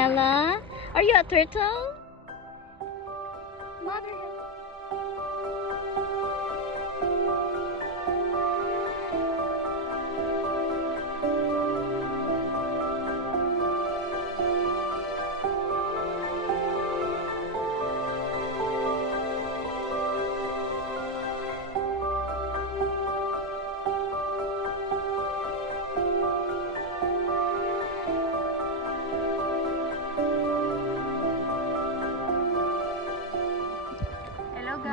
Ella? Are you a turtle? Mother.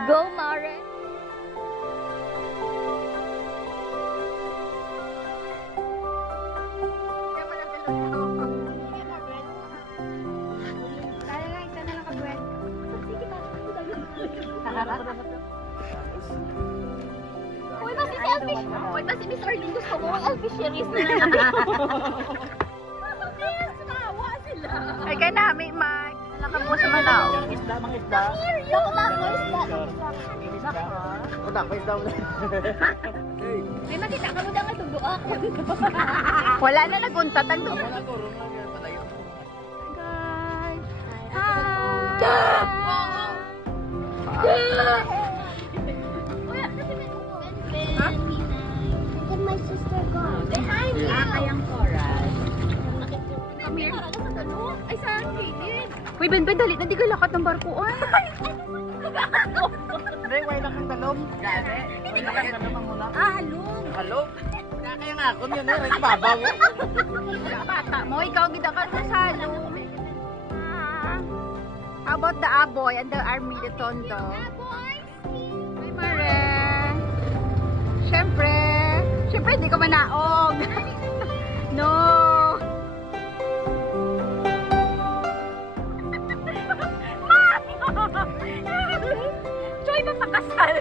Go, Mare! Uy, ba si Selfish? Uy, ba si Miss Arlene gusto mo? Selfish series na lang. Sinawa sila. Ay, kaya namin, Mike. Nalakad mo sa Manao. Mga isda, mga isda. May makita ka mo na nga tuduak. Wala na naguntat ang dugo. Can my sister go? Say hi, kayang coral. Come here. Ay, saan kainin? Uy, Ben, dali na di ka lakat ng barkuan. Hindi, way lang kang talong. Gane. Way lang kang talong muna. Halong. Halong? Kaya nga ako yun eh, rin babaw. Wala bata mo, ikaw gida ka sa salong. How about the aboy and the army, the tondo? Hi, Mare. Siyempre hindi ko manaog. No. Joy, mapakasal.